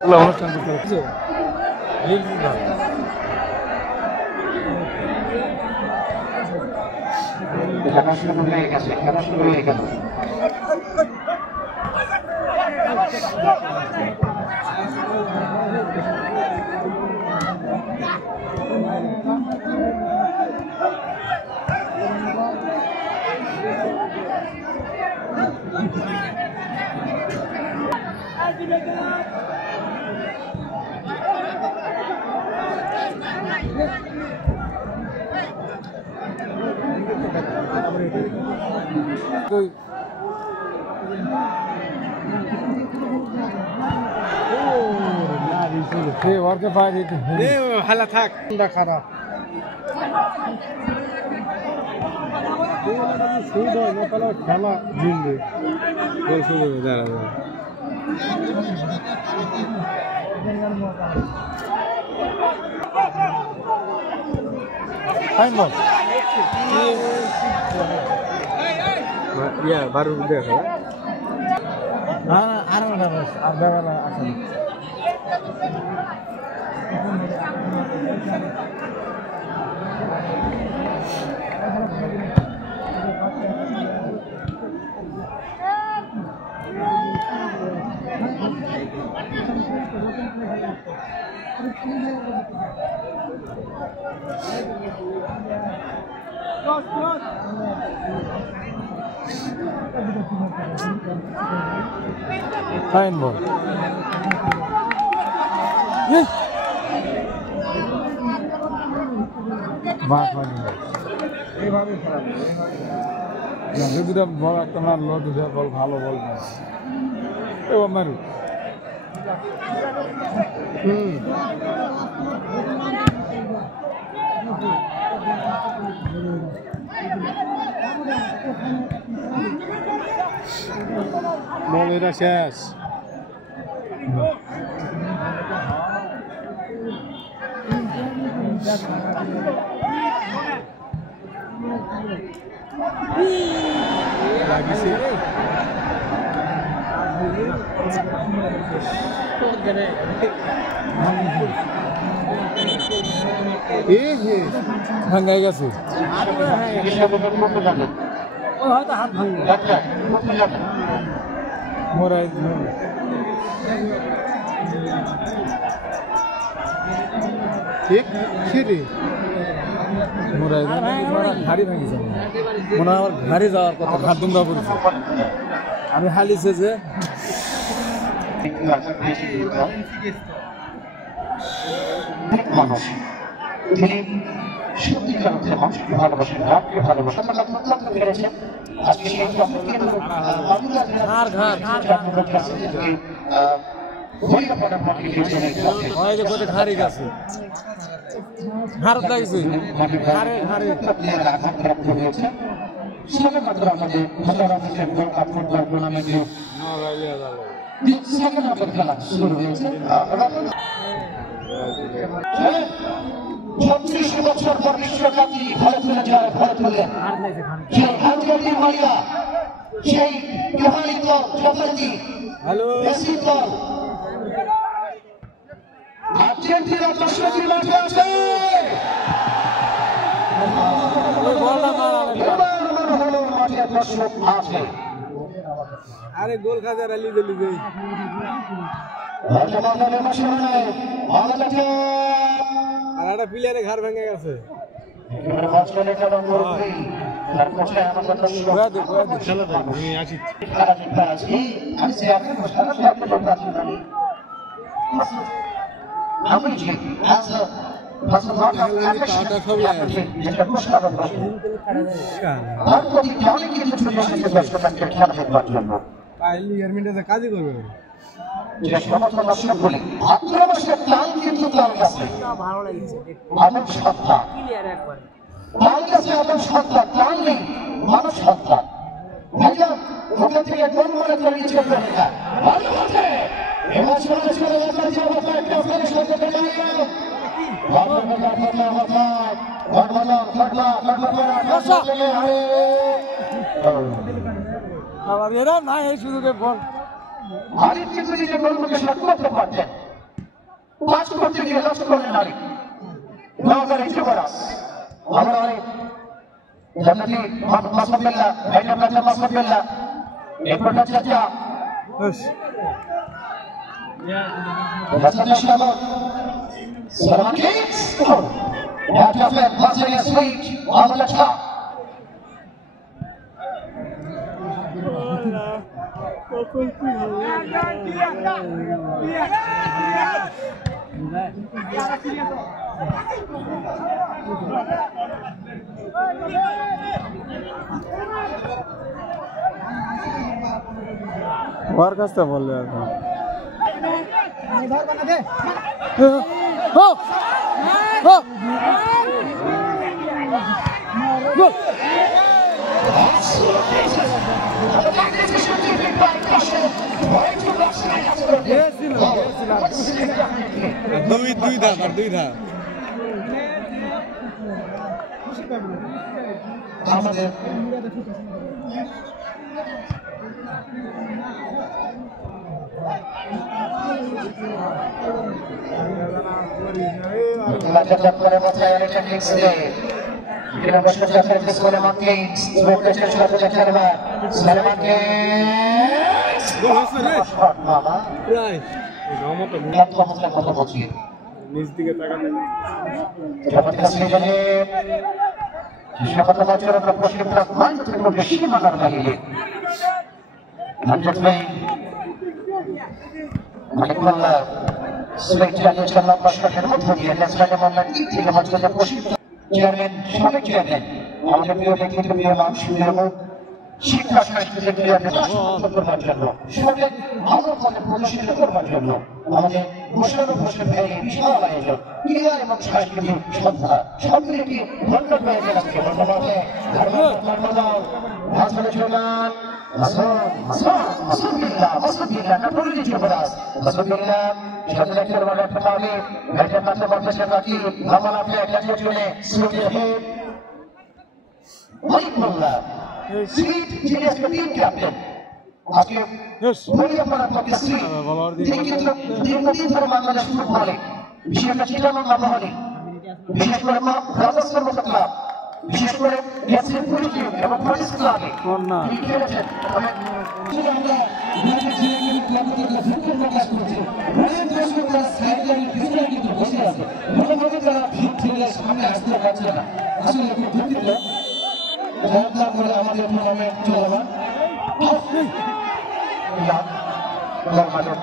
অনুষ্ঠান করতে হচ্ছে খেলা শুরু হয়ে গেছে খেলা থাক খারাপ খেলা জিনবে baru udah kan? Ada asal. Fine ball. Mark one. দুটা বল একটা মারলো দুটা বল ভালো বল এবার মারু বল এটা শেষ লাগিছে ভাঙ্গাই গেছে হাত মোরাই ঠিক সেটি মোরাই ঘাড়ি ভাঙিছে মনে হয় আমার ঘাড়ি যাওয়ার কথা ঘাট দুমরা পড়েছে আমি হালিছে যে তিনি সত্যিকার অর্থে মানুষকে ভালোবাসেন রাতকে ভালোবাসেন আজকে সেই খেলা শুরু হয়েছে 36 বছর পর বিশ্বকাপ ভালো তুলে যায় ভালো তুলে সেই আন্তর্জাতিক মারিয়া সেই প্রমাণিত যথারীতি মেসি দল আর্জেন্টিনা দর্শকের মাঠে আছে মাঠে দর্শক আছে আরে গোল খাজা রালি দিলি গই আর একটা প্লেয়ারে ঘর ভেঙে গেছে কাজই করবে আবার এরা না এই সুযোগে বল আরেকটি যদি গোলমুখে সাক্ষী করতে পারতেন পাঁচ করতে গিয়ে লক্ষ্য করলেন নারী নওগাঁর এই যুবরাজ আমরা জান্নাতি মাসুদ বিল্লাহ ভাইটা কাছে মাসুদ বিল্লাহ এরপরটা চাচা That's Salman Kings. Out of it, passing a sweet on the top. और कैसे बोल रहे हैं इधर बना दे हो हो गोल দুই ধাপ আমাদের করে বসায় একটা টেক্সট দেয় এটা বসে যাচ্ছে সালমান কিংস ওকে শেষ করতে যাচ্ছে সালমান কিংস গোল হয়েছে রে বাবা প্রায় রহমত মুসলিম কথা বলছি নিচ দিকে তাকাতে জগতের সৃজনে জগতের বছরের প্রশিক্ষণ মান থেকে বেশি মানার বাহিরে মঞ্জুর ভাই মানিকুল্লাহ সুইট চালিয়েছেন লম্বা শটের মধ্য দিয়ে ন্যাশনাল মোহাম্মদ দিক থেকে মঞ্জুরের প্রশিক্ষণ চেয়ারম্যান সাবেক চেয়ারম্যান আমাদের প্রিয় ব্যক্তিত্ব প্রিয় মানুষ শিক্ষা সংস্কৃতি করবার জন্য সবাই ভালো পথে প্রদর্শিত করবার জন্য আমাদের মোশাররফ হোসেন ভাইয়ের বিশাল আয়োজন ক্রীড়া এবং সাংস্কৃতিক সন্ধ্যা সবগুলিকে ধন্যবাদ হয়েছে আজকে ধন্যবাদ Sweet genius team captain. আজকে বলিয়া পাড়ার পক্ষে শ্রী তিনি কিন্তু দীর্ঘদিন ধরে বাংলাদেশ ফুটবলে বিশেষ করে চিটাগং মহানগরী বিশেষ করে রাজস্থান মতো ক্লাব বিশেষ করে এসএম পুলিশ এবং পুলিশ ক্লাবে তিনি খেলেছেন আমরা ফুটবল প্রকাশ করছি অনেক দর্শকরা সাইডলাইনের পিছনে কিন্তু বসে আছে মনে মনে তারা ভিড় ঠেলে সামনে আসতে পারছে না আসলে খুব দুঃখিত করে আমাদের টুর্নামেন্ট চলবে আমাদের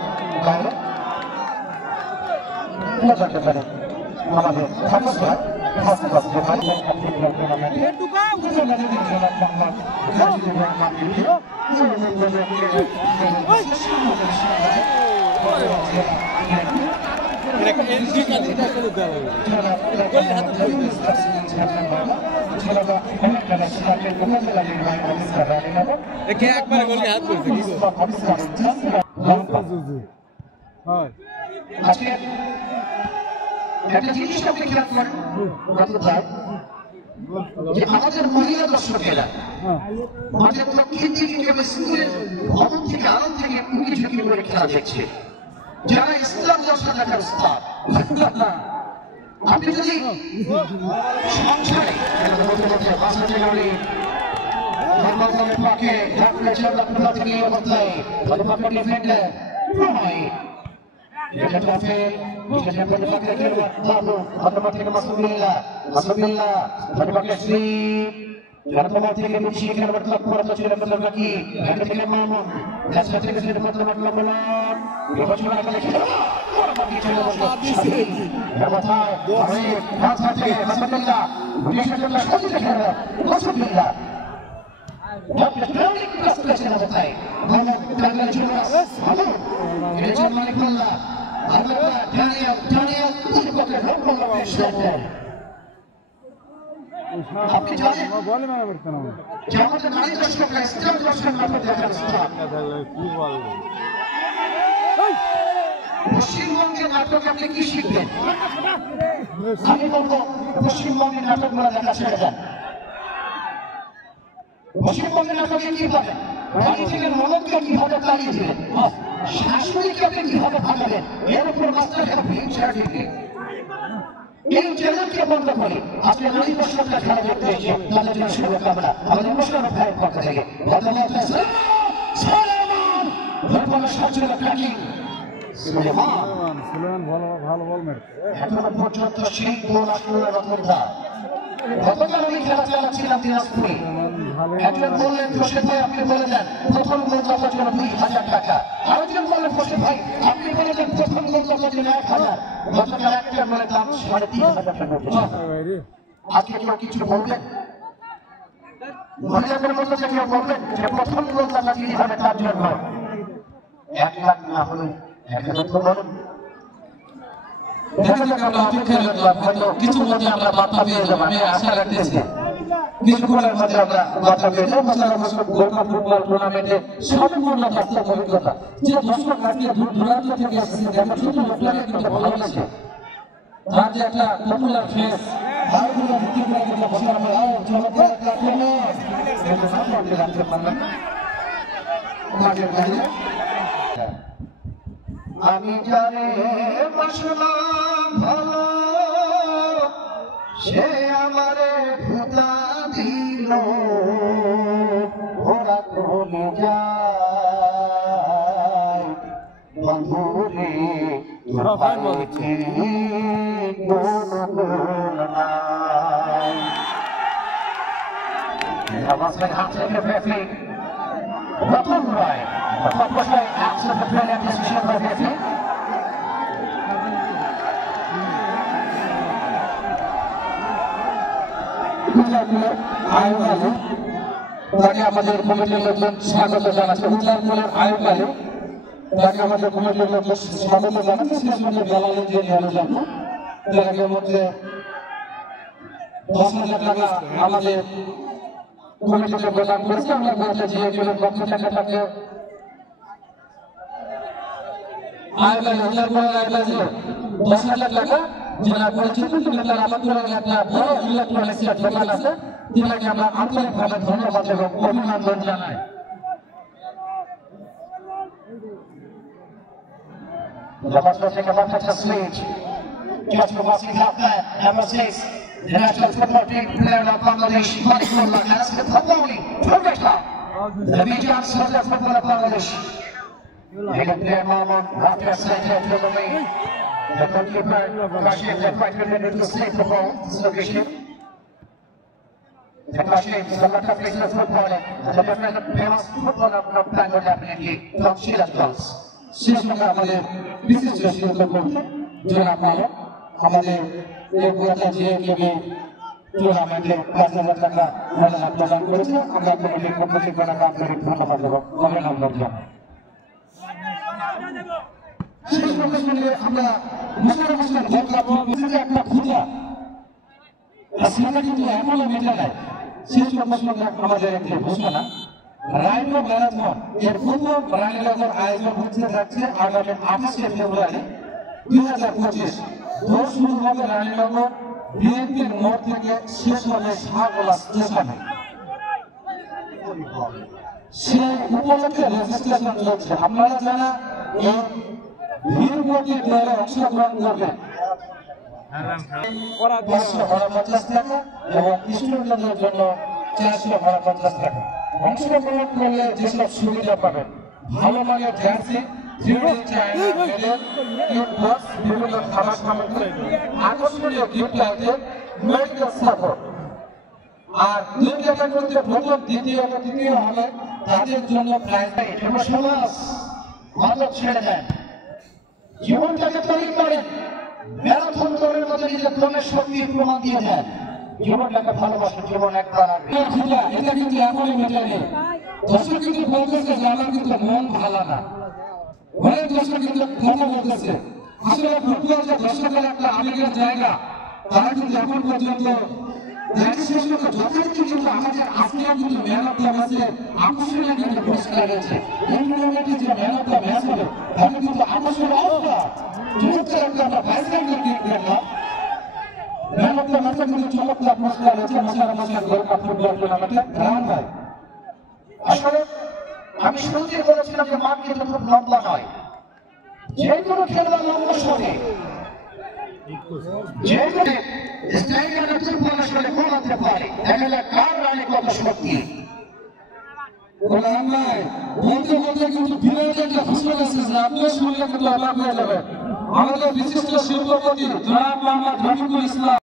একটা জিনিস আপনি খেয়াল করেন আমাদের মহিলা দর্শকেরা মাঠের দক্ষিণ দিকে কেবল স্কুলের ভবন থেকে আলো থেকে উঁকি ঝুঁকি করে খেলা দেখছে যারা ইসলাম দর্শন দেখার উস্তাদ আপনি যদি সংসারে আপনি জানেন বলে না করতে না যে আমাদের নারী দর্শকরা ইসলাম দর্শন নাটক দেখার উস্তাদ কি বলবো পশ্চিমবঙ্গের নাটক আপনি কি শিখবেন আমি বলবো পশ্চিমবঙ্গের নাটকগুলো দেখা ছেড়ে যান পশ্চিমবঙ্গের নাটকে কি পাবেন বাড়ি থেকে ননদকে কিভাবে তাড়িয়ে দিলেন শাশুড়িকে আপনি কিভাবে ভাঙাবেন, এর উপর মাস্টার এই চ্যানেলকে বন্ধ করে আপনি নারী দর্শকরা খেলা দেখতে এসে তাদের জন্য শুভকামনা আমাদের মুশারফ ভাইয়ের পক্ষ থেকে। সুলেমান ভালো বল মেরেছে। এখনো পর্যন্ত সেই গোল আসলে রতনদা। গতকাল আমি খেলা চালাচ্ছিলাম দিনাজপুরে, একজন বললেন হোসেন ভাই আপনি বলে দেন প্রথম গোল করার জন্য 2000 টাকা, আরেকজন বললেন হোসেন ভাই আপনি বলে দেন প্রথম গোল করার জন্য 1000। গতকাল একটা বলে দাম 3500 টাকা। আজকে কেউ কিছু বলবেন? মহিলাদের মধ্যে যে কেউ বলবেন যে প্রথম গোল টাকা যিনি হবে তার জন্য 1 লাখ না হলে 1 লক্ষ বলুন। দেখা যাক আমরা অপেক্ষা রাখলাম, হয়তো কিছুর মধ্যে আমরা বার্তা পেয়ে যাবো। আমি আশা রাখতেছি কিছুক্ষণের মধ্যে আমরা বার্তা পেয়ে যাবো। গোল্ড ফুটবল টুর্নামেন্টে সম্পূর্ণ বাস্তব অভিজ্ঞতা যে দর্শক আজকে দূর দূরান্ত থেকে এসেছে, দেখা শুধু লোকটাকে কিন্তু ভালো লেগেছে। তার যে একটা পপুলার ফেস ভারতীয় ভিত্তি করে কিন্তু বসে আমরা চমৎকার একটা কিন্তু নাম বলতে রাখতে পারলাম না। আমি জানে বসলাম ভালো, সে আমারে ভুতা দিল, ওরা কোনে যায় বন্ধুরে হাত থেকে ফেফে প্রথম রায় অবশ্যই একসাথে প্লেয়ার অ্যাপ্রিসিয়েশন করে ফেফে। তাকে আমাদের কমিটির লোকজন স্বাগত জানাচ্ছে। উদ্যানপুরের আয়ু আলু তাকে আমাদের কমিটির লোকজন স্বাগত জানাচ্ছে। শেষ মধ্যে বেলালের যে নিয়ে যাবো তার মধ্যে 10,000 টাকা আমাদের কমিটিকে প্রদান করেছে। আমরা বলতে জিএগুলোর পক্ষ থেকে তাকে আয়ু আলু উদ্যানপুরের আয়ু আলু 10,000 টাকা যারা পরিচিত তিনি তার আমাদের একটা বড় ইলেকট্রনিক্সের দোকান আছে, তিনাকে আমরা আন্তরিকভাবে ধন্যবাদ এবং অভিনন্দন জানাই। Demonstration থেকে বাচ্চা স্লিজ just for watching that man number 6 the national football team player of Bangladesh Malikullah has been footballing Turkestan the Bijan Soldier football of Bangladesh Hidden player Mahmoud after slightly to the wing. The goalkeeper Kashif left right wing to save the ball this location. The Kashif is the latter place of football and the different famous football of Bangalore definitely from Shiraz Girls. শেষ কথা আমাদের বিশেষ শিক্ষক করতে জনাব মালক আমাদের এই গোটা জিএকেবি টুর্নামেন্টে 5,000 টাকা অনুদান প্রদান করেছে। আমরা কমিটির পক্ষ থেকে আন্তরিক ধন্যবাদ এবং অভিনন্দন জানাই। শেষ কথা শুনলে আমরা মুশারফ হোসেন একটা ক্ষুদা সেটা কিন্তু এখনো মেটে নাই। শেষ কথা শুনলে আমাদের একটি ঘোষণা রাইনো ম্যারাথন এর প্রথম রানীনগর আয়োজন হতে যাচ্ছে আগামী 28শে ফেব্রুয়ারি 2025। দৌড় শুরু হবে রানীনগর বিএনপির মোড় থেকে শেষ হবে শাহগোলা স্টেশনে। সেই উপলক্ষে রেজিস্ট্রেশন চলছে। আপনারা যারা এই ভিড় প্রতি দলে অংশগ্রহণ করবেন 550 টাকা এবং স্টুডেন্টদের জন্য 450 টাকা। অংশগ্রহণ করলে যেসব সুবিধা পাবেন ভালো মানের jersey, 3D China medal, kit box, বিভিন্ন খাবার সামগ্রী, আকর্ষণীয় গিফট আইটেম, মেডিকেল সাপোর্ট। আর 2 ক্যাটাগরিতে প্রথম দ্বিতীয় এবং তৃতীয় হলে তাদের জন্য প্রাইজ সমাজ মাদক ছেড়ে দেন, জীবনটাকে তৈরি করেন, ম্যারাথন দৌড়ের মধ্যে নিজের দমের শক্তির প্রমাণ দিয়ে দেন। জীবনটাকে ভালোবাসে, জীবন একবার আসবে। এটা কিন্তু এখনই মেটে নেই। দর্শক কিন্তু বলতেছে যে আমার কিন্তু মন ভালো না, অনেক দর্শক কিন্তু কথা বলতেছে। আসলে ফুটবল যে দর্শকের একটা আবেগের জায়গা, তারা কিন্তু এখন পর্যন্ত শেষ করতে যথারীতি কিন্তু আমাদের আজকেও কিন্তু ম্যান অফ দ্য ম্যাচে আকর্ষণীয় কিন্তু পুরস্কার রয়েছে। এই টুর্নামেন্টে যে ম্যান অফ দ্য ম্যাচ হবে তাকে কিন্তু আকর্ষণীয় অবস্থা চমৎকার একটা আমরা বাইসাইকেল দিয়ে দেখলাম। ম্যান অফ দ্য ম্যাচে কিন্তু চমৎকার পুরস্কার রয়েছে Mosharraf Hossain gold cup football টুর্নামেন্টে। রাউন্ড ভাই আসলে আমি শুরুতে বলেছিলাম যে মাঠ কিন্তু খুব লম্বা নয়, যে কোনো খেলোয়াড় লম্বা শটে যে কোনো স্ট্রাইকারের ফুটবল আসলে গোল হতে পারে। দেখা যাক কার রানে কত শক্তি। বলতে বলতে কিন্তু বিরাট একটা খুশি লাগছে যে আপনার শুনলে কিন্তু অবাক হয়ে যাবেন। আমাদের বিশিষ্ট শিল্পপতি জনাব মোহাম্মদ রফিকুল ইসলাম